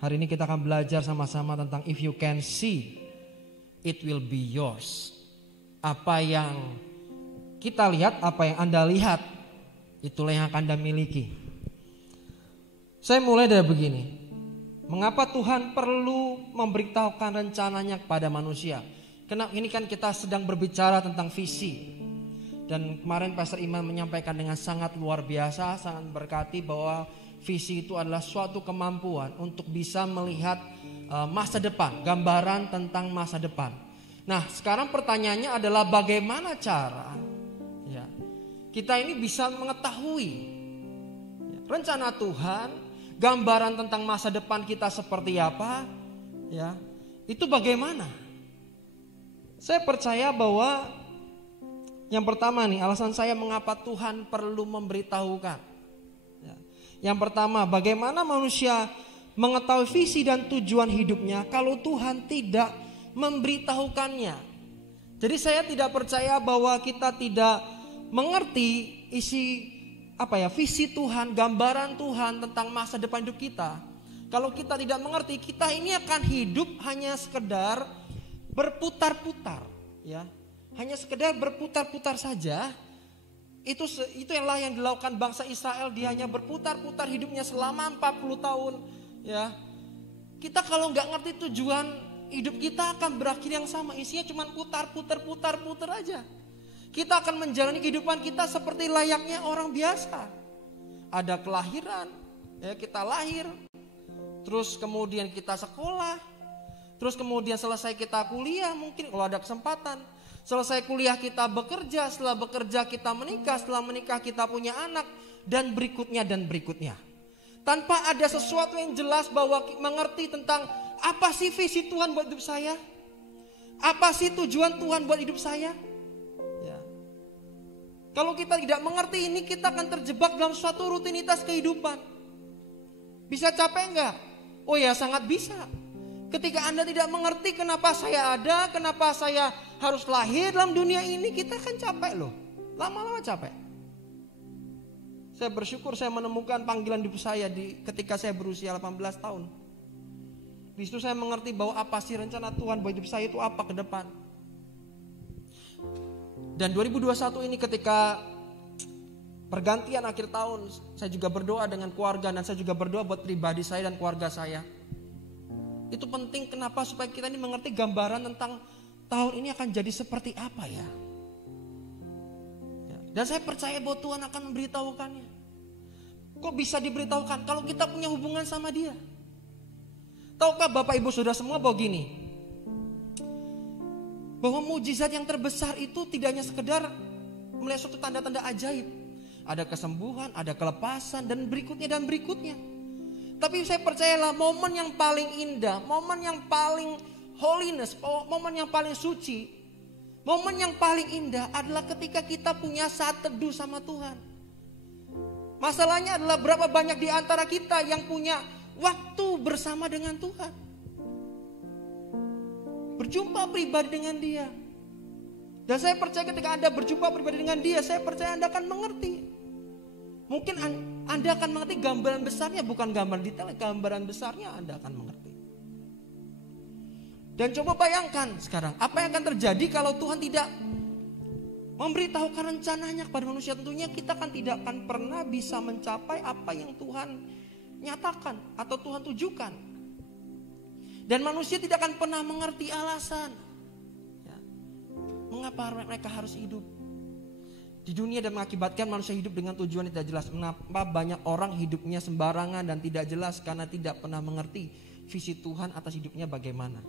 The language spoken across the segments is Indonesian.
Hari ini kita akan belajar sama-sama tentang if you can see, it will be yours. Apa yang kita lihat, apa yang Anda lihat, itulah yang akan Anda miliki. Saya mulai dari begini. Mengapa Tuhan perlu memberitahukan rencananya kepada manusia? Karena ini kan kita sedang berbicara tentang visi. Dan kemarin Pastor Iman menyampaikan dengan sangat luar biasa, sangat berkati bahwa visi itu adalah suatu kemampuan untuk bisa melihat masa depan, gambaran tentang masa depan. Nah, sekarang pertanyaannya adalah bagaimana cara ya, kita ini bisa mengetahui rencana Tuhan, gambaran tentang masa depan kita seperti apa, ya, itu bagaimana? Saya percaya bahwa yang pertama nih, alasan saya mengapa Tuhan perlu memberitahukan. Yang pertama, bagaimana manusia mengetahui visi dan tujuan hidupnya kalau Tuhan tidak memberitahukannya. Jadi saya tidak percaya bahwa kita tidak mengerti isi visi Tuhan, gambaran Tuhan tentang masa depan hidup kita. Kalau kita tidak mengerti, kita ini akan hidup hanya sekedar berputar-putar, ya. Hanya sekedar berputar-putar saja. Itu yang dilakukan bangsa Israel. Dia hanya berputar-putar hidupnya selama 40 tahun, ya. Kita kalau nggak ngerti tujuan hidup kita akan berakhir yang sama, isinya cuma putar-putar aja. Kita akan menjalani kehidupan kita seperti layaknya orang biasa. Ada kelahiran, ya, kita lahir, terus kemudian kita sekolah, terus kemudian selesai kita kuliah, mungkin kalau ada kesempatan. Selesai kuliah kita bekerja, setelah bekerja kita menikah, setelah menikah kita punya anak, dan berikutnya. Tanpa ada sesuatu yang jelas bahwa mengerti tentang apa sih visi Tuhan buat hidup saya, apa sih tujuan Tuhan buat hidup saya. Ya. Kalau kita tidak mengerti ini, kita akan terjebak dalam suatu rutinitas kehidupan. Bisa capek enggak? Oh ya, sangat bisa. Ketika Anda tidak mengerti kenapa saya ada, kenapa saya harus lahir dalam dunia ini, kita kan capek loh. Lama-lama capek. Saya bersyukur saya menemukan panggilan hidup saya ketika saya berusia 18 tahun. Di situ saya mengerti bahwa apa sih rencana Tuhan buat hidup saya itu apa ke depan. Dan 2021 ini ketika pergantian akhir tahun, saya juga berdoa dengan keluarga dan saya juga berdoa buat pribadi saya dan keluarga saya. Itu penting kenapa? Supaya kita ini mengerti gambaran tentang tahun ini akan jadi seperti apa ya. Dan saya percaya bahwa Tuhan akan memberitahukannya. Kok bisa diberitahukan? Kalau kita punya hubungan sama Dia. Tahukah Bapak Ibu Saudara semua bahwa gini, bahwa mujizat yang terbesar itu tidak hanya sekedar melihat suatu tanda-tanda ajaib. Ada kesembuhan, ada kelepasan, dan berikutnya. Tapi saya percayalah momen yang paling indah, momen yang paling holiness, momen yang paling suci, momen yang paling indah adalah ketika kita punya saat teduh sama Tuhan. Masalahnya adalah berapa banyak di antara kita yang punya waktu bersama dengan Tuhan. Berjumpa pribadi dengan Dia. Dan saya percaya ketika Anda berjumpa pribadi dengan Dia, saya percaya Anda akan mengerti. Mungkin Anda akan mengerti gambaran besarnya, bukan gambaran detail, gambaran besarnya Anda akan mengerti. Dan coba bayangkan sekarang, apa yang akan terjadi kalau Tuhan tidak memberitahukan rencananya kepada manusia. Tentunya kita tidak akan pernah bisa mencapai apa yang Tuhan nyatakan atau Tuhan tujukan. Dan manusia tidak akan pernah mengerti alasan ya, mengapa mereka harus hidup di dunia dan mengakibatkan manusia hidup dengan tujuan yang tidak jelas. Mengapa banyak orang hidupnya sembarangan dan tidak jelas karena tidak pernah mengerti visi Tuhan atas hidupnya bagaimana.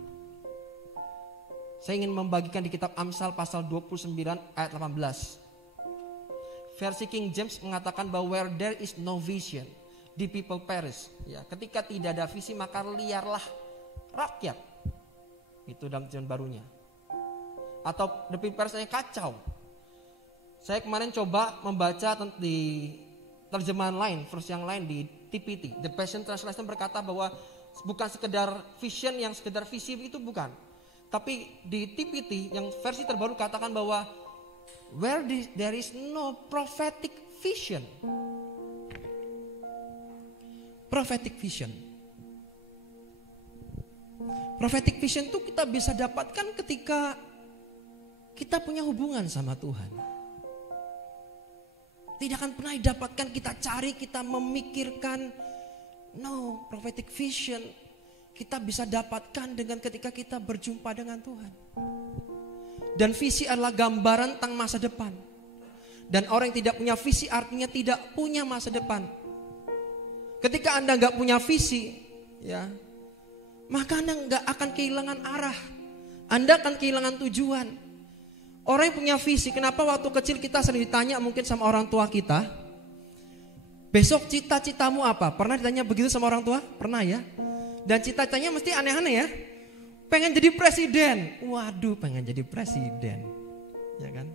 Saya ingin membagikan di kitab Amsal pasal 29 ayat 18. Versi King James mengatakan bahwa where there is no vision, the people perish. Ya, ketika tidak ada visi maka liarlah rakyat. Itu dalam terjemahan barunya. Atau the people perish kacau. Saya kemarin coba membaca di terjemahan lain, versi yang lain di TPT. The Passion Translation berkata bahwa bukan sekedar vision yang sekedar visi itu bukan. Tapi di TPT yang versi terbaru katakan bahwa where there is no prophetic vision. Prophetic vision. Prophetic vision itu kita bisa dapatkan ketika kita punya hubungan sama Tuhan. Tidak akan pernah didapatkan kita cari, kita memikirkan. No, prophetic vision kita bisa dapatkan dengan ketika kita berjumpa dengan Tuhan. Dan visi adalah gambaran tentang masa depan. Dan orang yang tidak punya visi artinya tidak punya masa depan. Ketika Anda nggak punya visi, ya, maka Anda nggak akan kehilangan arah. Anda akan kehilangan tujuan. Orang yang punya visi, kenapa waktu kecil kita sering ditanya mungkin sama orang tua kita, besok cita-citamu apa? Pernah ditanya begitu sama orang tua? Pernah ya? Dan cita-citanya mesti aneh-aneh ya. Pengen jadi presiden. Waduh, pengen jadi presiden. Ya kan?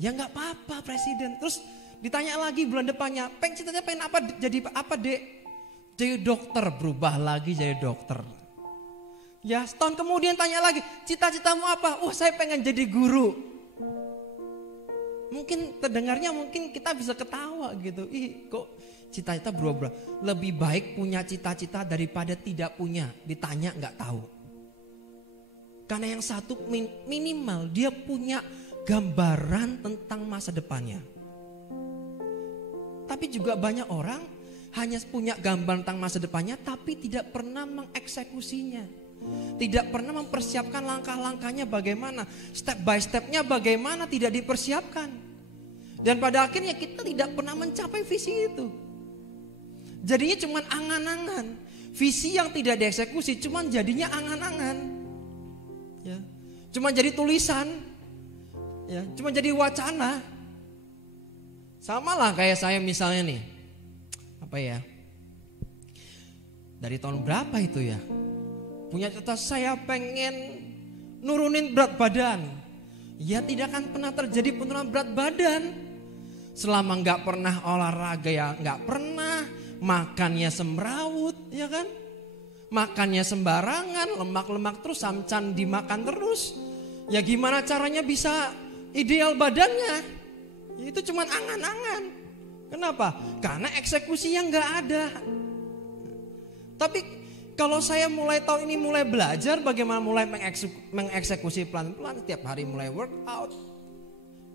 Ya nggak apa-apa presiden. Terus ditanya lagi bulan depannya, cita-citanya pengen apa? Jadi apa, Dek? Jadi dokter, berubah lagi jadi dokter. Ya, setahun kemudian tanya lagi, cita-citamu apa? Saya pengen jadi guru. Mungkin terdengarnya mungkin kita bisa ketawa gitu. Kok cita-cita berubah. Lebih baik punya cita-cita daripada tidak punya. Ditanya nggak tahu. Karena yang satu minimal dia punya gambaran tentang masa depannya. Tapi juga banyak orang hanya punya gambaran tentang masa depannya tapi tidak pernah mengeksekusinya. Tidak pernah mempersiapkan langkah-langkahnya bagaimana. Step by stepnya bagaimana tidak dipersiapkan. Dan pada akhirnya kita tidak pernah mencapai visi itu. Jadinya cuma angan-angan. Visi yang tidak dieksekusi cuma jadinya angan-angan. Ya. Cuma jadi tulisan. Ya, cuma jadi wacana. Sama lah kayak saya misalnya nih. Apa ya? Dari tahun berapa itu ya? Punya cita saya pengen nurunin berat badan. Ya tidak akan pernah terjadi penurunan berat badan. Selama gak pernah olahraga ya gak pernah. Makannya semrawut ya kan. Makannya sembarangan, lemak-lemak terus, samcan dimakan terus. Ya gimana caranya bisa ideal badannya? Ya, itu cuma angan-angan. Kenapa? Karena eksekusinya gak ada. Tapi kalau saya mulai tahun ini mulai belajar bagaimana mulai mengeksekusi pelan-pelan, setiap hari mulai workout,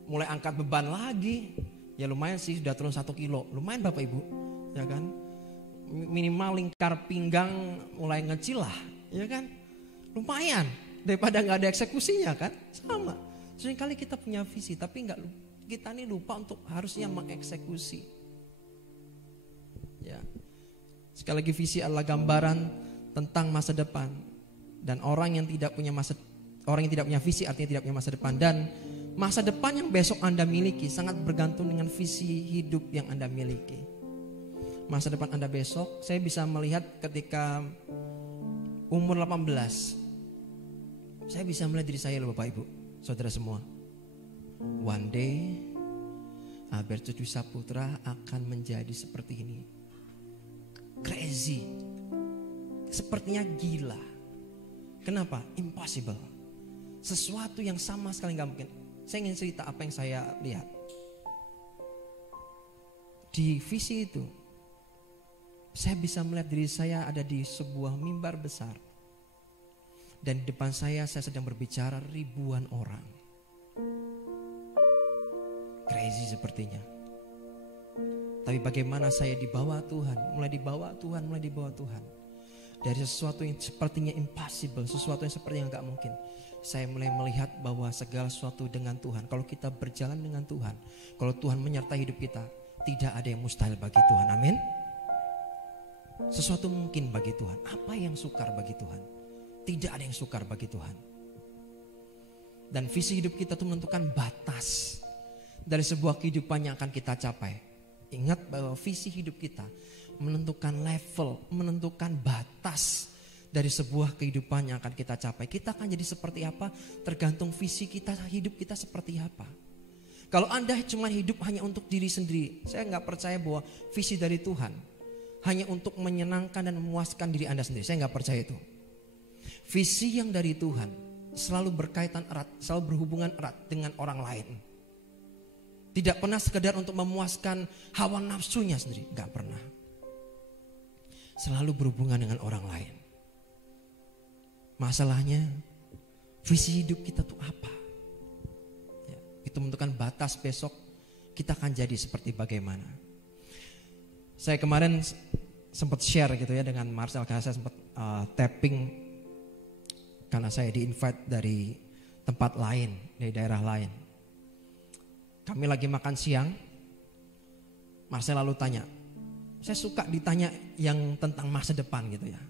mulai angkat beban lagi, ya lumayan sih sudah turun 1 kilo, lumayan Bapak Ibu, ya kan? Minimal lingkar pinggang mulai ngecil lah, ya kan? Lumayan daripada nggak ada eksekusinya kan, sama. Seringkali kita punya visi tapi kita ini lupa untuk harusnya mengeksekusi. Ya, sekali lagi visi adalah gambaran tentang masa depan, dan orang yang tidak punya visi artinya tidak punya masa depan. Dan masa depan yang besok Anda miliki sangat bergantung dengan visi hidup yang Anda miliki. Masa depan Anda besok, saya bisa melihat ketika umur 18, saya bisa melihat diri saya loh Bapak Ibu, saudara semua. One day Albert Dwi Saputra akan menjadi seperti ini. Crazy. Sepertinya gila. Kenapa? Impossible. Sesuatu yang sama sekali gak mungkin. Saya ingin cerita apa yang saya lihat. Di visi itu, saya bisa melihat diri saya ada di sebuah mimbar besar. Dan di depan saya sedang berbicara ribuan orang. Crazy sepertinya. Tapi bagaimana saya dibawa Tuhan, mulai dibawa Tuhan. Dari sesuatu yang sepertinya impossible, sesuatu yang sepertinya gak mungkin, saya mulai melihat bahwa segala sesuatu dengan Tuhan, kalau kita berjalan dengan Tuhan, kalau Tuhan menyertai hidup kita, tidak ada yang mustahil bagi Tuhan. Amin. Sesuatu mungkin bagi Tuhan. Apa yang sukar bagi Tuhan? Tidak ada yang sukar bagi Tuhan. Dan visi hidup kita itu menentukan batas dari sebuah kehidupan yang akan kita capai. Ingat bahwa visi hidup kita menentukan level, menentukan batas dari sebuah kehidupan yang akan kita capai. Kita akan jadi seperti apa tergantung visi kita, hidup kita seperti apa. Kalau Anda cuma hidup hanya untuk diri sendiri, saya gak percaya bahwa visi dari Tuhan hanya untuk menyenangkan dan memuaskan diri Anda sendiri. Saya gak percaya itu. Visi yang dari Tuhan selalu berkaitan erat, selalu berhubungan erat dengan orang lain. Tidak pernah sekedar untuk memuaskan hawa nafsunya sendiri, gak pernah. Selalu berhubungan dengan orang lain. Masalahnya visi hidup kita tuh apa? Ya, itu menentukan batas besok kita akan jadi seperti bagaimana. Saya kemarin sempat share gitu ya dengan Marcel, karena saya sempat tapping karena saya di-invite dari tempat lain, dari daerah lain. Kami lagi makan siang, Marcel lalu tanya, saya suka ditanya yang tentang masa depan gitu ya.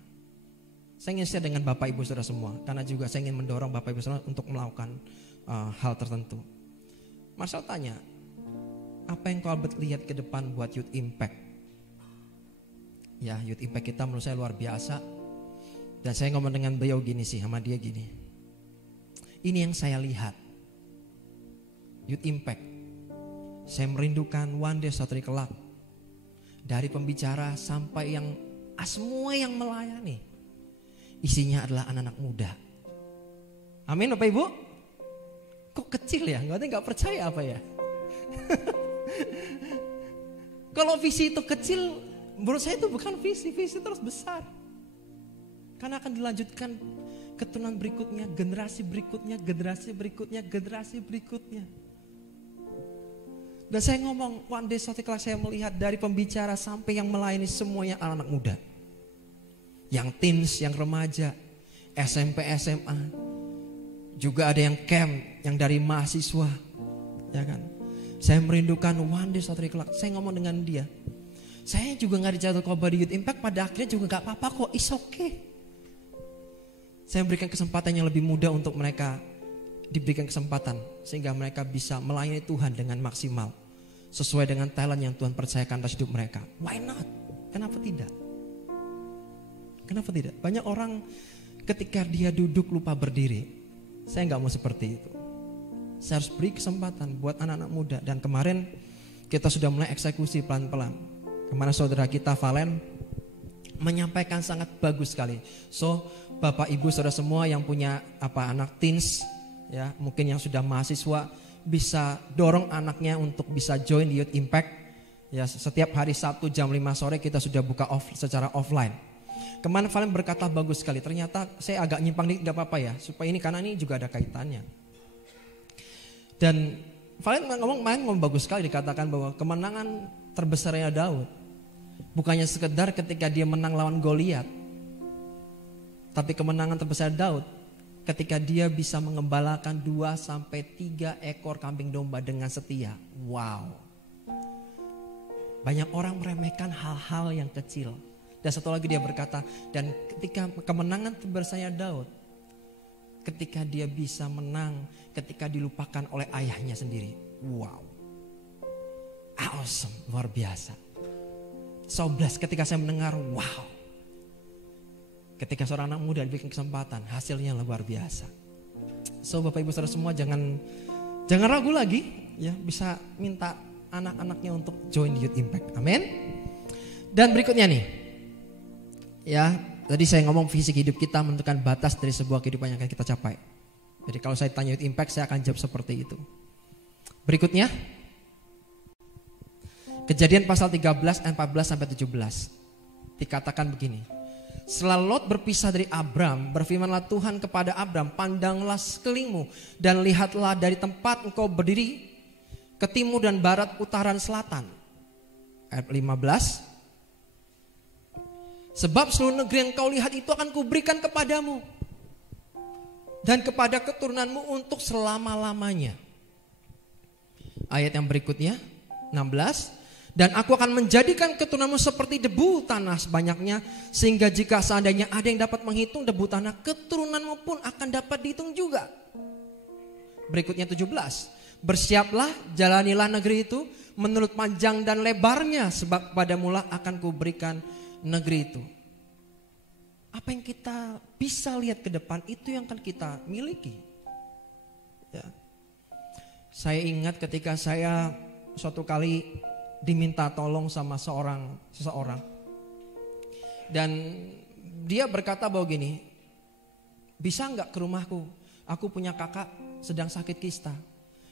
Saya ingin share dengan Bapak Ibu Saudara semua, karena juga saya ingin mendorong Bapak Ibu Saudara untuk melakukan hal tertentu. Marcel tanya, apa yang kau Albert lihat ke depan buat Youth Impact? Ya, Youth Impact kita menurut saya luar biasa. Dan saya ngomong dengan beliau gini sih, sama dia gini. Ini yang saya lihat. Youth Impact. Saya merindukan one day suatu hari kelak. Dari pembicara sampai yang semua yang melayani. Isinya adalah anak-anak muda. Amin Bapak Ibu. Kok kecil ya? Nggak percaya apa ya? Kalau visi itu kecil, menurut saya itu bukan visi terus besar. Karena akan dilanjutkan keturunan berikutnya, generasi berikutnya, generasi berikutnya, generasi berikutnya. Dan saya ngomong, one day suatu kelas saya melihat dari pembicara sampai yang melayani semuanya anak-anak muda. Yang teens, yang remaja, SMP, SMA. Juga ada yang camp, yang dari mahasiswa. Ya kan? Saya merindukan one day suatu kelak. Saya ngomong dengan dia. Saya juga gak dijatuh khotbah di Youth Impact, pada akhirnya juga gak apa-apa kok, it's okay. Saya memberikan kesempatan yang lebih mudah untuk mereka diberikan kesempatan. Sehingga mereka bisa melayani Tuhan dengan maksimal. Sesuai dengan talent yang Tuhan percayakan atas hidup mereka. Why not? Kenapa tidak? Kenapa tidak? Banyak orang ketika dia duduk lupa berdiri. Saya gak mau seperti itu. Saya harus beri kesempatan buat anak-anak muda. Dan kemarin kita sudah mulai eksekusi pelan-pelan. Kemarin saudara kita Valen menyampaikan sangat bagus sekali. So Bapak Ibu saudara semua yang punya anak teens, ya mungkin yang sudah mahasiswa, bisa dorong anaknya untuk bisa join di Youth Impact. Ya setiap hari Sabtu jam 5 sore kita sudah buka secara offline. Kemarin Valen berkata bagus sekali. Ternyata saya agak nyimpang dikit, gak apa-apa ya, supaya ini karena ini juga ada kaitannya. Dan Valen ngomong bagus sekali, dikatakan bahwa kemenangan terbesarnya Daud bukannya sekedar ketika dia menang lawan Goliat, tapi kemenangan terbesar Daud ketika dia bisa mengembalakan 2-3 ekor kambing domba dengan setia. Wow. Banyak orang meremehkan hal-hal yang kecil. Dan satu lagi dia berkata, dan ketika kemenangan terbesarnya Daud, ketika dia bisa menang, ketika dilupakan oleh ayahnya sendiri. Wow. Awesome, luar biasa. So blessed ketika saya mendengar, wow. Ketika seorang anak muda diberikan kesempatan, hasilnya luar biasa. So Bapak Ibu Saudara semua jangan ragu lagi, ya bisa minta anak-anaknya untuk join Youth Impact. Amin. Dan berikutnya nih, ya tadi saya ngomong visi hidup kita menentukan batas dari sebuah kehidupan yang akan kita capai. Jadi kalau saya tanya Youth Impact, saya akan jawab seperti itu. Berikutnya, Kejadian pasal 13 ayat 14 sampai 17. Dikatakan begini. Setelah Lot berpisah dari Abram, berfirmanlah Tuhan kepada Abram, pandanglah sekelilingmu dan lihatlah dari tempat engkau berdiri ke timur dan barat, utara dan selatan. Ayat 15. Sebab seluruh negeri yang kau lihat itu akan kuberikan kepadamu dan kepada keturunanmu untuk selama-lamanya. Ayat yang berikutnya 16. Dan aku akan menjadikan keturunanmu seperti debu tanah sebanyaknya, sehingga jika seandainya ada yang dapat menghitung debu tanah, keturunanmu pun akan dapat dihitung juga. Berikutnya 17. Bersiaplah, jalanilah negeri itu menurut panjang dan lebarnya, sebab pada mula akan kuberikan negeri itu. Apa yang kita bisa lihat ke depan, itu yang akan kita miliki. Ya. Saya ingat ketika saya suatu kali diminta tolong sama seseorang. Dan dia berkata bahwa gini, bisa gak ke rumahku? Aku punya kakak sedang sakit kista.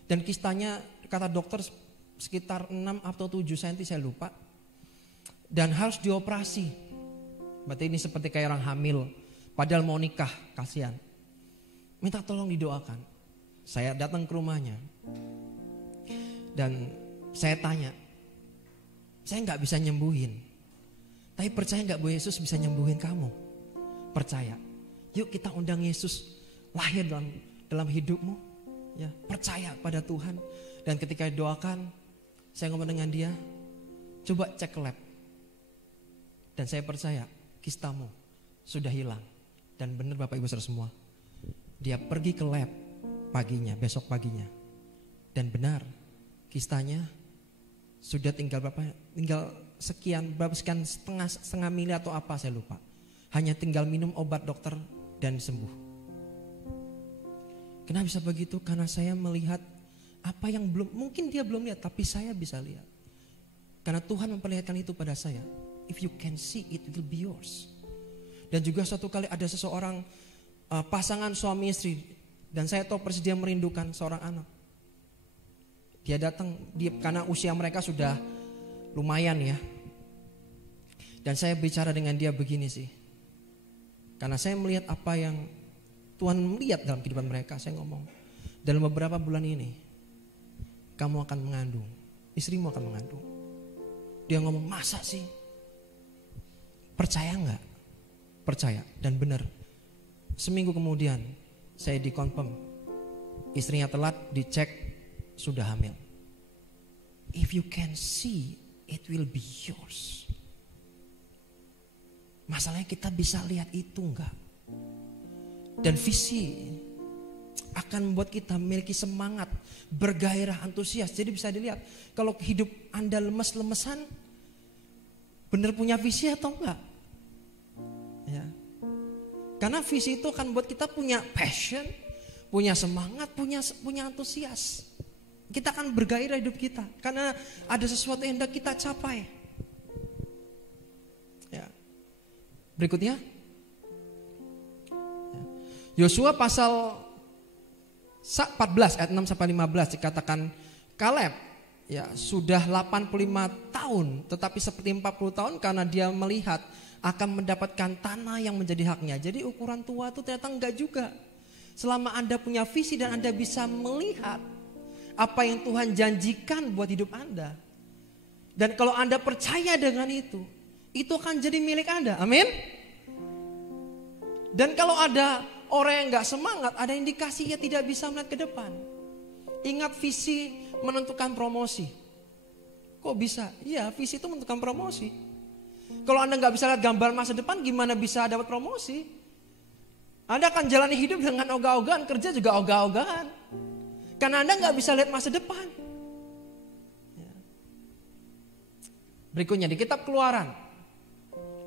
Dan kistanya kata dokter sekitar 6 atau 7 cm, saya lupa. Dan harus dioperasi. Berarti ini seperti kayak orang hamil. Padahal mau nikah, kasihan. Minta tolong didoakan. Saya datang ke rumahnya. Dan saya tanya, saya gak bisa nyembuhin. Tapi percaya gak bahwa Yesus bisa nyembuhin kamu? Percaya. Yuk kita undang Yesus lahir dalam hidupmu. Ya, percaya pada Tuhan. Dan ketika didoakan, saya ngomong dengan dia, coba cek lab. Dan saya percaya kistamu sudah hilang. Dan benar Bapak Ibu Saudara semua, dia pergi ke lab paginya, besok paginya. Dan benar, kistanya sudah tinggal sekian setengah mili atau apa saya lupa. Hanya tinggal minum obat dokter dan sembuh. Kenapa bisa begitu? Karena saya melihat apa yang mungkin dia belum lihat, tapi saya bisa lihat. Karena Tuhan memperlihatkan itu pada saya. If you can see, it will be yours. Dan juga suatu kali ada seseorang pasangan suami istri, dan saya tahu persis dia merindukan seorang anak. Dia datang, karena usia mereka sudah lumayan ya. Dan saya bicara dengan dia begini sih. Karena saya melihat apa yang Tuhan melihat dalam kehidupan mereka. Saya ngomong, dalam beberapa bulan ini kamu akan mengandung, istrimu akan mengandung. Dia ngomong, masa sih? Percaya enggak? Percaya, dan benar. Seminggu kemudian saya dikonfirm, istrinya telat, dicek sudah hamil. If you can see, it will be yours. Masalahnya kita bisa lihat itu enggak? Dan visi akan membuat kita memiliki semangat, bergairah, antusias. Jadi bisa dilihat, kalau hidup Anda lemes-lemesan, benar punya visi atau enggak? Ya. Karena visi itu akan buat kita punya passion, punya semangat, punya antusias. Kita akan bergairah hidup kita karena ada sesuatu yang hendak kita capai. Ya. Berikutnya, Yosua pasal 14 ayat 6 sampai 15 dikatakan Kaleb ya sudah 85 tahun, tetapi seperti 40 tahun karena dia melihat akan mendapatkan tanah yang menjadi haknya. Jadi ukuran tua itu ternyata enggak juga. Selama Anda punya visi dan Anda bisa melihat apa yang Tuhan janjikan buat hidup Anda. Dan kalau Anda percaya dengan itu akan jadi milik Anda. Amin. Dan kalau ada orang yang enggak semangat, ada indikasi ia tidak bisa melihat ke depan. Ingat, visi menentukan promosi. Kok bisa? Iya, visi itu menentukan promosi. Kalau Anda nggak bisa lihat gambar masa depan, gimana bisa dapat promosi? Anda akan jalani hidup dengan ogah-ogahan, kerja juga ogah-ogahan. Karena Anda nggak bisa lihat masa depan. Berikutnya di kitab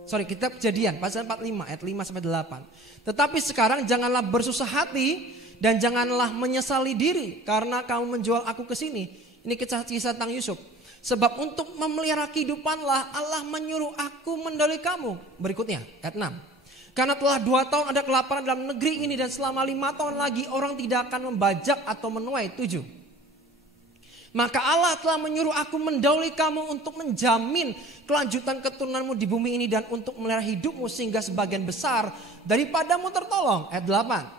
kitab Kejadian pasal 45 ayat 5 sampai 8. Tetapi sekarang janganlah bersusah hati dan janganlah menyesali diri karena kamu menjual aku ke sini. Ini kisah tentang Yusuf. Sebab untuk memelihara kehidupanlah Allah menyuruh aku mendahului kamu. Berikutnya ayat 6. Karena telah 2 tahun ada kelaparan dalam negeri ini dan selama 5 tahun lagi orang tidak akan membajak atau menuai. 7. Maka Allah telah menyuruh aku mendahului kamu untuk menjamin kelanjutan keturunanmu di bumi ini dan untuk memelihara hidupmu sehingga sebagian besar daripadamu tertolong. Ayat 8.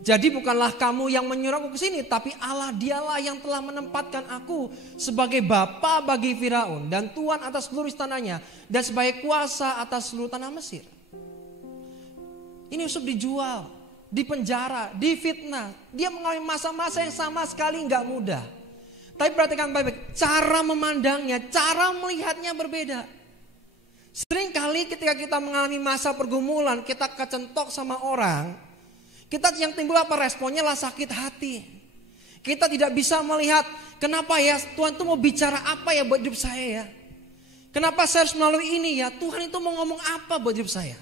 Jadi bukanlah kamu yang menyuruh aku ke sini, tapi Allah dialah yang telah menempatkan aku sebagai bapa bagi Firaun dan tuan atas seluruh istananya dan sebagai kuasa atas seluruh tanah Mesir. Ini Yusuf dijual, dipenjara, difitnah. Dia mengalami masa-masa yang sama sekali nggak mudah. Tapi perhatikan baik-baik, cara memandangnya, cara melihatnya berbeda. Seringkali ketika kita mengalami masa pergumulan, kita kecentok sama orang, kita yang timbul apa responnya lah sakit hati. Kita tidak bisa melihat kenapa ya Tuhan tuh mau bicara apa ya buat hidup saya ya. Kenapa saya harus melalui ini ya, Tuhan itu mau ngomong apa buat hidup saya.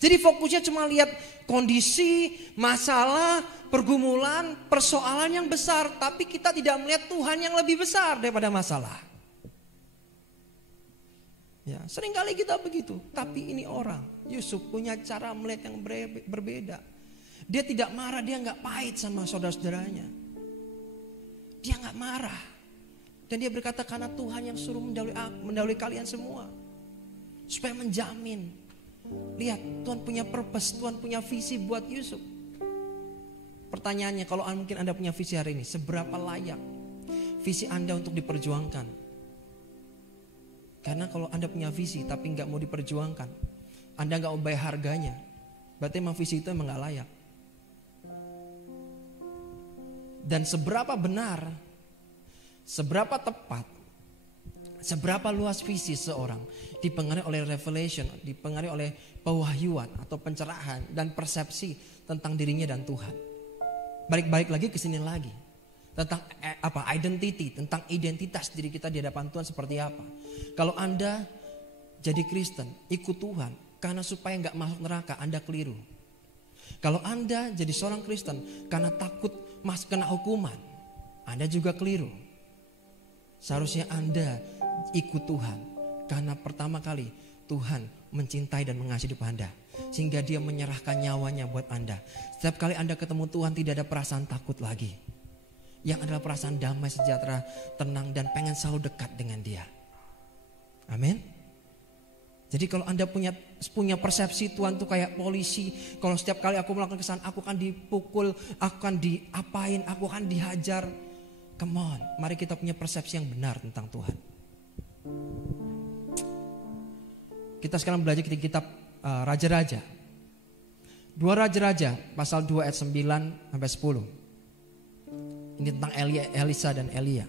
Jadi fokusnya cuma lihat kondisi, masalah, pergumulan, persoalan yang besar. Tapi kita tidak melihat Tuhan yang lebih besar daripada masalah. Ya, seringkali kita begitu. Tapi ini orang, Yusuf punya cara melihat yang berbeda. Dia tidak marah, dia gak pahit sama saudara-saudaranya. Dia gak marah. Dan dia berkata karena Tuhan yang suruh mendahului kalian semua. Supaya menjamin Lihat, Tuhan punya purpose, Tuhan punya visi buat Yusuf. Pertanyaannya, kalau mungkin Anda punya visi hari ini, seberapa layak visi Anda untuk diperjuangkan? Karena kalau Anda punya visi tapi gak mau diperjuangkan, Anda gak mau bayar harganya, berarti emang visi itu emang gak layak. Dan seberapa benar, seberapa tepat, seberapa luas visi seorang dipengaruhi oleh revelation, dipengaruhi oleh pewahyuan atau pencerahan dan persepsi tentang dirinya dan Tuhan. Balik lagi ke sini lagi. Tentang identity, tentang identitas diri kita di hadapan Tuhan seperti apa. Kalau Anda jadi Kristen, ikut Tuhan karena supaya gak masuk neraka, Anda keliru. Kalau Anda jadi seorang Kristen karena takut kena hukuman, Anda juga keliru. Seharusnya Anda ikut Tuhan karena pertama kali Tuhan mencintai dan mengasihi hidup Anda, sehingga Dia menyerahkan nyawanya buat Anda. Setiap kali Anda ketemu Tuhan, tidak ada perasaan takut lagi. Yang adalah perasaan damai, sejahtera, tenang, dan pengen selalu dekat dengan Dia. Amin. Jadi kalau Anda punya persepsi Tuhan tuh kayak polisi, kalau setiap kali aku melakukan kesalahan aku akan dipukul, aku akan diapain, aku akan dihajar. Come on, mari kita punya persepsi yang benar tentang Tuhan. Kita sekarang belajar di kitab Raja-Raja. 2 Raja-Raja pasal 2 ayat 9 sampai 10. Ini tentang Elisa dan Elia.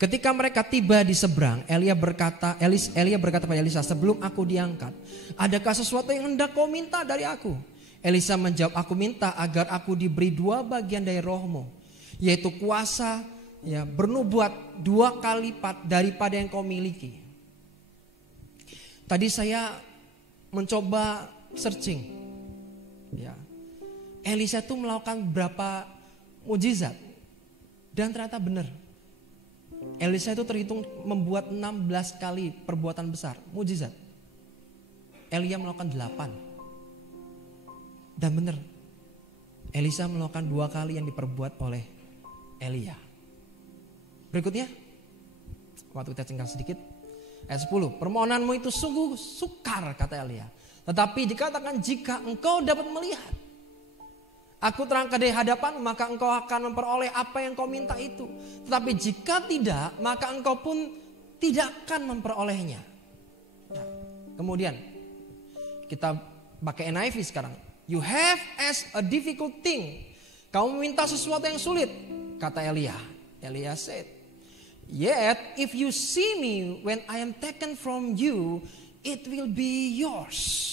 Ketika mereka tiba di seberang, Elia berkata pada Elisa, sebelum aku diangkat, adakah sesuatu yang hendak kau minta dari aku? Elisa menjawab, aku minta agar aku diberi 2 bagian dari rohmu, yaitu kuasa bernubuat 2 kali lipat daripada yang kau miliki. Tadi saya mencoba searching, Elisa itu melakukan berapa mujizat, dan ternyata benar. Elisa itu terhitung membuat 16 kali perbuatan besar, mujizat. Elia melakukan 8. Dan benar, Elisa melakukan 2 kali yang diperbuat oleh Elia. Berikutnya, waktu kita tinggal sedikit. Ayat 10, permohonanmu itu sungguh sukar, kata Elia. Tetapi dikatakan, jika engkau dapat melihat aku terangkat dari hadapan, maka engkau akan memperoleh apa yang kau minta itu. Tetapi jika tidak, maka engkau pun tidak akan memperolehnya. Nah, kemudian kita pakai NIV sekarang. You have as a difficult thing. Kamu minta sesuatu yang sulit, kata Elia. Elia said, yet if you see me when I am taken from you, it will be yours.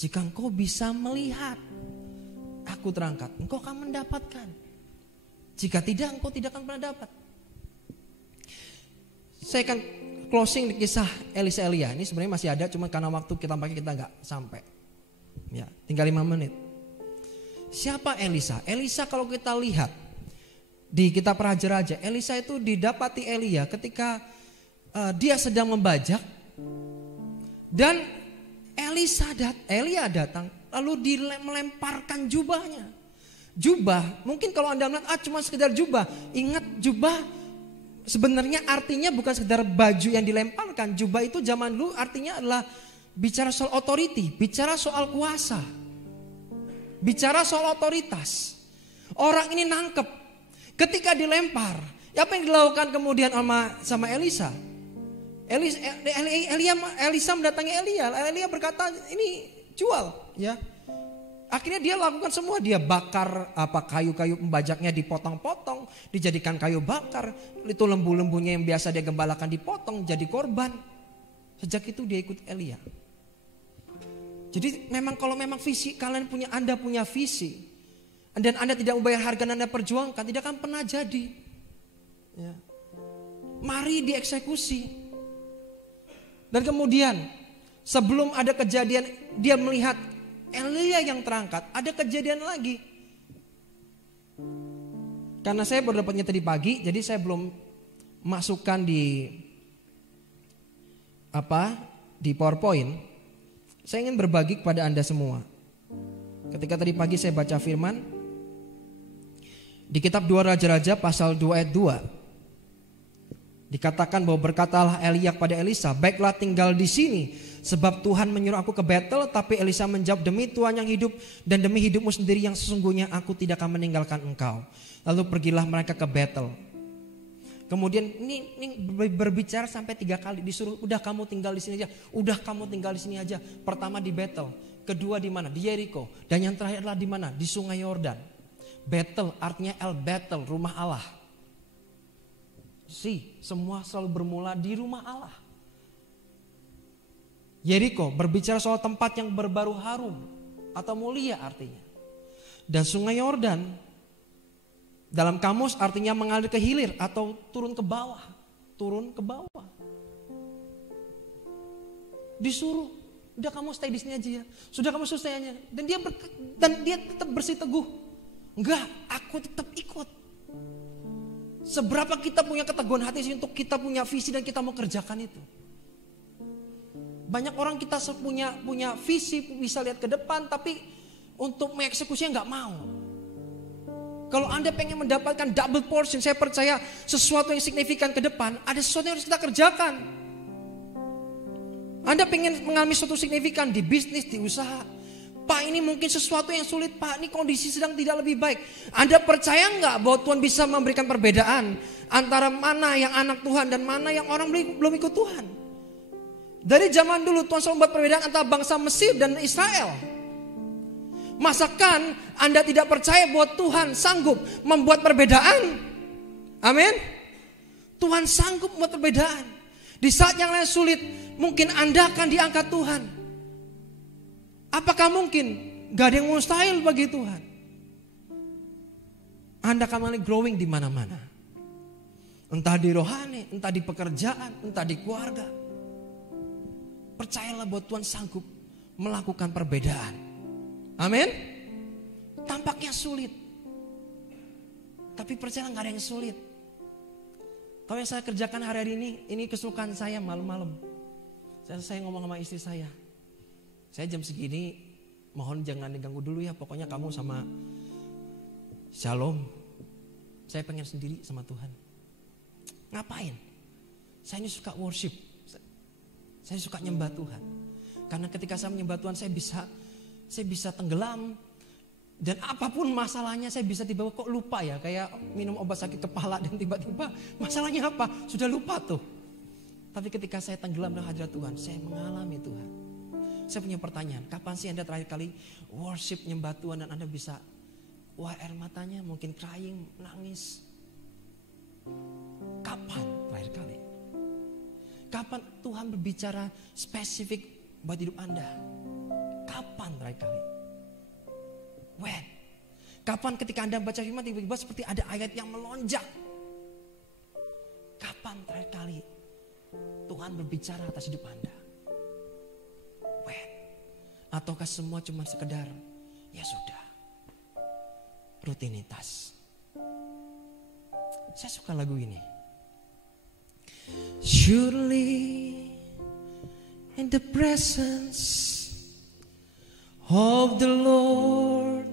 Jika engkau bisa melihat aku terangkat, engkau akan mendapatkan. Jika tidak, engkau tidak akan pernah dapat. Saya akan closing di kisah Elisa Elia. Ini sebenarnya masih ada, cuma karena waktu kita pakai kita nggak sampai. Ya, tinggal 5 menit. Siapa Elisa? Elisa kalau kita lihat di kitab Raja-Raja, Elisa itu didapati Elia ketika dia sedang membajak, dan Elia datang. Lalu melemparkan jubahnya. Jubah, mungkin kalau Anda melihat cuma sekedar jubah. Ingat, jubah sebenarnya artinya bukan sekedar baju yang dilemparkan. Jubah itu zaman dulu artinya adalah bicara soal authority, bicara soal kuasa, bicara soal otoritas. Orang ini nangkep. Ketika dilempar, apa yang dilakukan kemudian sama Elisa? Elisa mendatangi Elia. Elia berkata, ini jual, ya. Akhirnya dia lakukan semua, dia bakar kayu-kayu pembajaknya, dipotong-potong, dijadikan kayu bakar. Itu lembu-lembunya yang biasa dia gembalakan dipotong jadi korban. Sejak itu dia ikut Elia. Jadi kalau memang visi Anda punya visi, dan Anda tidak membayar harga dan Anda perjuangkan, tidak akan pernah jadi. Ya. Mari dieksekusi. Dan kemudian sebelum ada kejadian dia melihat Elia yang terangkat, ada kejadian lagi. Karena saya baru dapatnya tadi pagi, jadi saya belum masukkan di PowerPoint. Saya ingin berbagi kepada Anda semua. Ketika tadi pagi saya baca firman di kitab 2 Raja-Raja pasal 2 ayat 2. Dikatakan bahwa berkatalah Elia kepada Elisa, baiklah tinggal di sini Sebab Tuhan menyuruh aku ke Betel, tapi Elisa menjawab, demi Tuhan yang hidup dan demi hidupmu sendiri yang sesungguhnya aku tidak akan meninggalkan engkau. Lalu pergilah mereka ke Betel. Kemudian ini berbicara sampai 3 kali, disuruh udah kamu tinggal di sini aja, udah kamu tinggal di sini aja. Pertama di Betel, kedua di mana? Di Yeriko, dan yang terakhir adalah di mana? Di Sungai Yordan. Betel artinya El Betel, rumah Allah. Semua selalu bermula di rumah Allah. Yeriko berbicara soal tempat yang berbaru harum atau mulia artinya. Dan Sungai Yordan dalam kamus artinya mengalir ke hilir atau turun ke bawah. Turun ke bawah. Disuruh, udah kamu stay di sini aja ya. Sudah kamu selesai aja. Dan dia tetap bersiteguh. Enggak, aku tetap ikut. Seberapa kita punya keteguhan hati sih untuk kita punya visi dan kita mau kerjakan itu. Banyak orang kita punya visi, bisa lihat ke depan, tapi untuk mengeksekusinya nggak mau. Kalau Anda pengen mendapatkan double portion, saya percaya sesuatu yang signifikan ke depan, ada sesuatu yang harus kita kerjakan. Anda pengen mengalami sesuatu signifikan di bisnis, di usaha. Pak, ini mungkin sesuatu yang sulit, Pak, ini kondisi sedang tidak lebih baik. Anda percaya nggak bahwa Tuhan bisa memberikan perbedaan antara mana yang anak Tuhan dan mana yang orang belum ikut Tuhan? Dari zaman dulu Tuhan selalu membuat perbedaan antara bangsa Mesir dan Israel. Masakan Anda tidak percaya bahwa Tuhan sanggup membuat perbedaan? Amin. Tuhan sanggup membuat perbedaan. Di saat yang lain sulit, mungkin Anda akan diangkat Tuhan. Apakah mungkin? Gak ada yang mustahil bagi Tuhan. Anda akan mulai growing di mana-mana. Entah di rohani, entah di pekerjaan, entah di keluarga. Percayalah bahwa Tuhan sanggup melakukan perbedaan. Amin. Tampaknya sulit, tapi percayalah gak ada yang sulit. Tahu yang saya kerjakan hari-hari ini kesukaan saya malam-malam. Saya ngomong sama istri saya jam segini mohon jangan diganggu dulu ya, pokoknya kamu sama Shalom. Saya pengen sendiri sama Tuhan. Ngapain? Saya ini suka worship. Saya suka nyembah Tuhan. Karena ketika saya menyembah Tuhan saya bisa tenggelam. Dan apapun masalahnya saya bisa tiba-tiba kok lupa ya. Kayak minum obat sakit kepala dan tiba-tiba masalahnya apa? Sudah lupa tuh. Tapi ketika saya tenggelam dalam hadirat Tuhan, saya mengalami Tuhan. Saya punya pertanyaan, kapan sih Anda terakhir kali worship nyembah Tuhan dan Anda bisa air matanya mungkin crying, nangis. Kapan terakhir kali? Kapan Tuhan berbicara spesifik buat hidup Anda? Kapan terakhir kali? When? Kapan ketika Anda baca firman tiba-tiba seperti ada ayat yang melonjak? Kapan terakhir kali Tuhan berbicara atas hidup Anda? When? Ataukah semua cuma sekedar ya sudah, rutinitas? Saya suka lagu ini. Surely in the presence of the Lord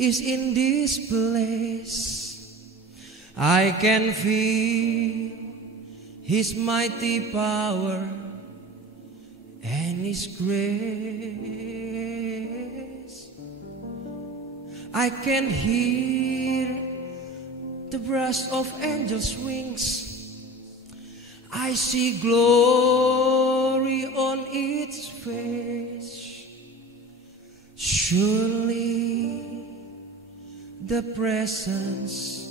is in this place. I can feel His mighty power and His grace. I can hear the brush of angels' wings. I see glory on its face. Surely the presence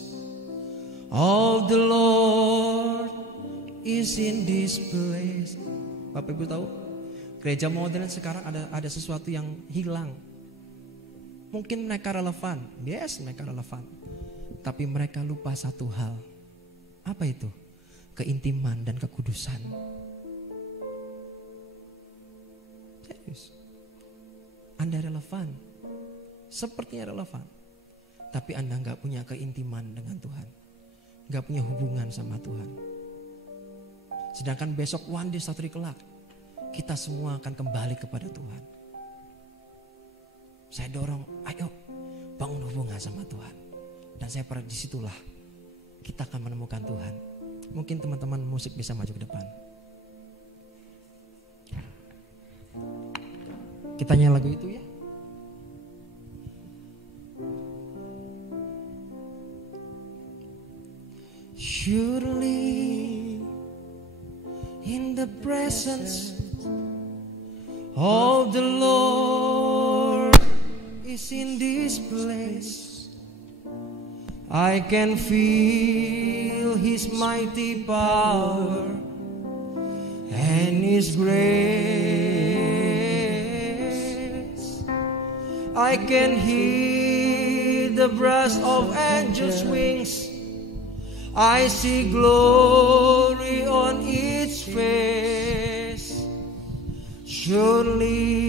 of the Lord is in this place. Bapak Ibu tahu, gereja modern sekarang ada sesuatu yang hilang. Mungkin mereka relevan, yes mereka relevan. Tapi mereka lupa satu hal. Apa itu? Keintiman dan kekudusan. Serius. Anda relevan, sepertinya relevan, tapi Anda gak punya keintiman dengan Tuhan, gak punya hubungan sama Tuhan. Sedangkan besok one day satu hari kelak kita semua akan kembali kepada Tuhan. Saya dorong, ayo bangun hubungan sama Tuhan. Dan saya pada disitulah kita akan menemukan Tuhan. Mungkin teman-teman musik bisa maju ke depan. Kita nyanyi lagu itu ya. Surely in the presence of the Lord is in this place. I can feel His mighty power and His grace. I can hear the brush of angels' wings. I see glory on its face. Surely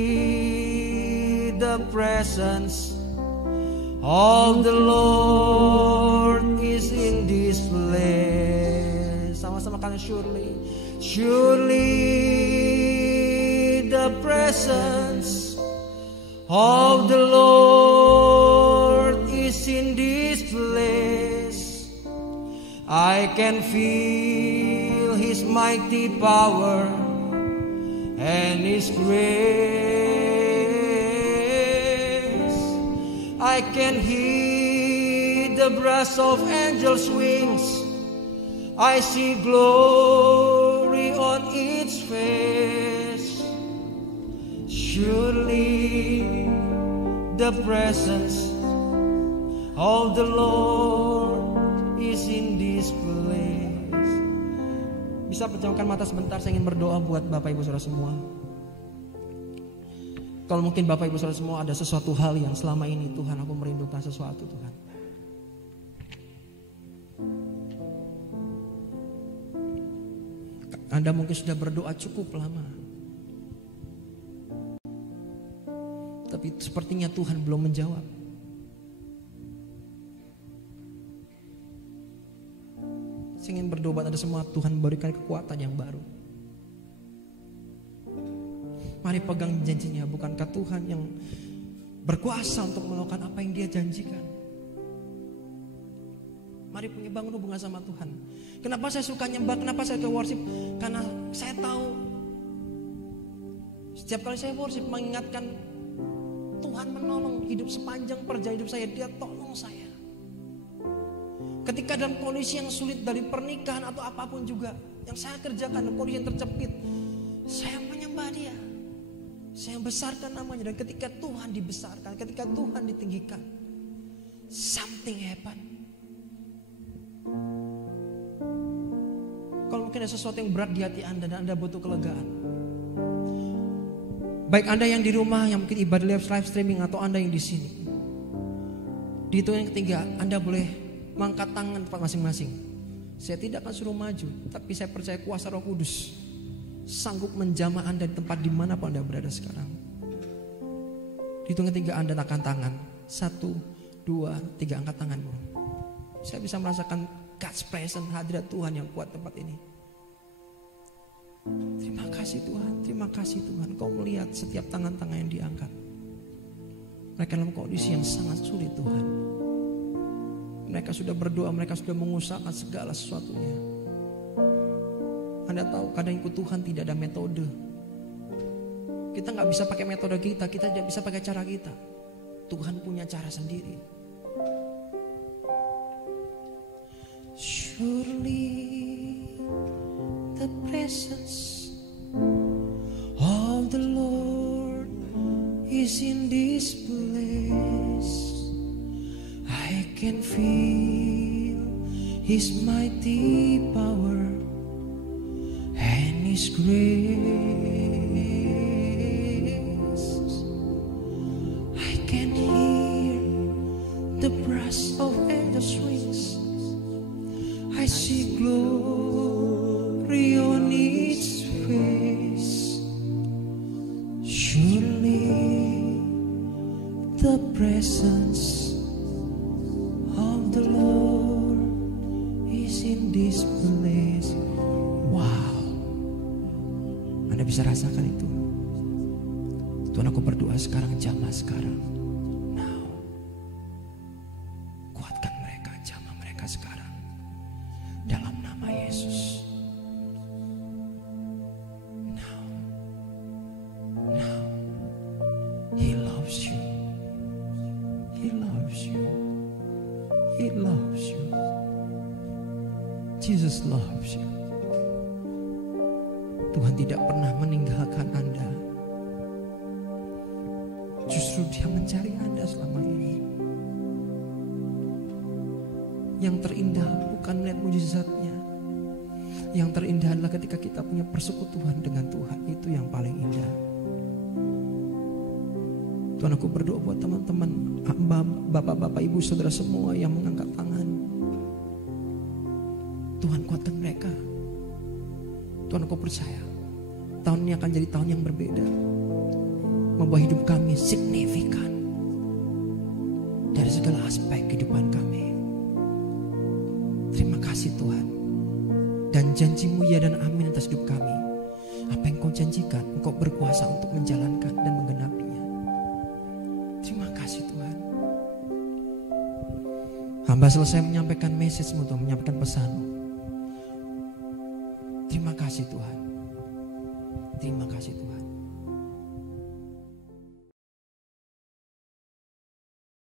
the presence of the Lord is in this place. Sama-sama kan, surely. Surely the presence of the Lord is in this place. I can feel His mighty power and His grace. I can hear the brush of angels' wings. I see glory on its face. Surely the presence of the Lord is in this place. Bisa pejamkan mata sebentar, saya ingin berdoa buat Bapak Ibu Saudara semua. Kalau mungkin Bapak Ibu Saudara semua ada sesuatu hal yang selama ini, Tuhan, aku merindukan sesuatu, Tuhan. Anda mungkin sudah berdoa cukup lama, tapi sepertinya Tuhan belum menjawab. Saya ingin berdoa ada semua, Tuhan berikan kekuatan yang baru. Mari pegang janjinya. Bukankah Tuhan yang berkuasa untuk melakukan apa yang Dia janjikan? Mari punya bangun hubungan sama Tuhan. Kenapa saya suka nyembah? Kenapa saya suka worship? Karena saya tahu setiap kali saya worship mengingatkan Tuhan menolong hidup sepanjang perjalanan hidup saya. Dia tolong saya. Ketika dalam kondisi yang sulit dari pernikahan atau apapun juga yang saya kerjakan, kondisi yang terjepit, saya menyembah Dia. Saya besarkan namanya. Dan ketika Tuhan dibesarkan, ketika Tuhan ditinggikan, something happen. Kalau mungkin ada sesuatu yang berat di hati Anda dan Anda butuh kelegaan, baik Anda yang di rumah, yang mungkin ibadah live streaming, atau Anda yang di sini, di hitungan yang ketiga Anda boleh mengangkat tangan tempat masing-masing. Saya tidak akan suruh maju, tapi saya percaya kuasa Roh Kudus sanggup menjamah Anda di tempat dimanapun Anda berada sekarang. Di hitungan ketiga Anda angkat tangan. 1, 2, 3, angkat tanganmu. Saya bisa merasakan God's presence, hadirat Tuhan yang kuat tempat ini. Terima kasih Tuhan, terima kasih Tuhan. Kau melihat setiap tangan-tangan yang diangkat. Mereka dalam kondisi yang sangat sulit, Tuhan. Mereka sudah berdoa, mereka sudah mengusahakan segala sesuatunya. Anda tahu kadang ikut Tuhan tidak ada metode. Kita gak bisa pakai metode kita tidak bisa pakai cara kita. Tuhan punya cara sendiri. Surely the presence of the Lord is in this place. I can feel His mighty power and His grace. I can hear the brass of angels' wings. I see glory on its face. Surely the presence of the Lord is in this place. Wow, Anda bisa rasakan itu. Tuhan, aku berdoa sekarang, jamah sekarang. Now, kuatkan mereka, jamah mereka sekarang. Dalam nama Yesus. Now, now, loves you. He loves you. He loves you. Jesus loves you. Tuhan tidak pernah meninggalkan Anda. Justru Dia mencari Anda selama ini. Yang terindah bukan melihat mujizatnya. Yang terindah adalah ketika kita punya persekutuan dengan Tuhan. Itu yang paling indah. Tuhan, aku berdoa buat teman-teman, bapak-bapak, ibu, saudara semua yang mengangkat tangan. Tuhan, kuatkan mereka. Tuhan, aku percaya tahun ini akan jadi tahun yang berbeda, membawa hidup kami signifikan dari segala aspek kehidupan kami. Terima kasih Tuhan. Dan janji-Mu ya dan amin atas hidup kami. Apa yang Kau janjikan, Engkau berkuasa untuk menjalankan dan menggenapinya. Terima kasih Tuhan. Hamba selesai menyampaikan message-Mu, Tuhan, menyampaikan pesan-Mu. Terima kasih Tuhan. Terima kasih Tuhan.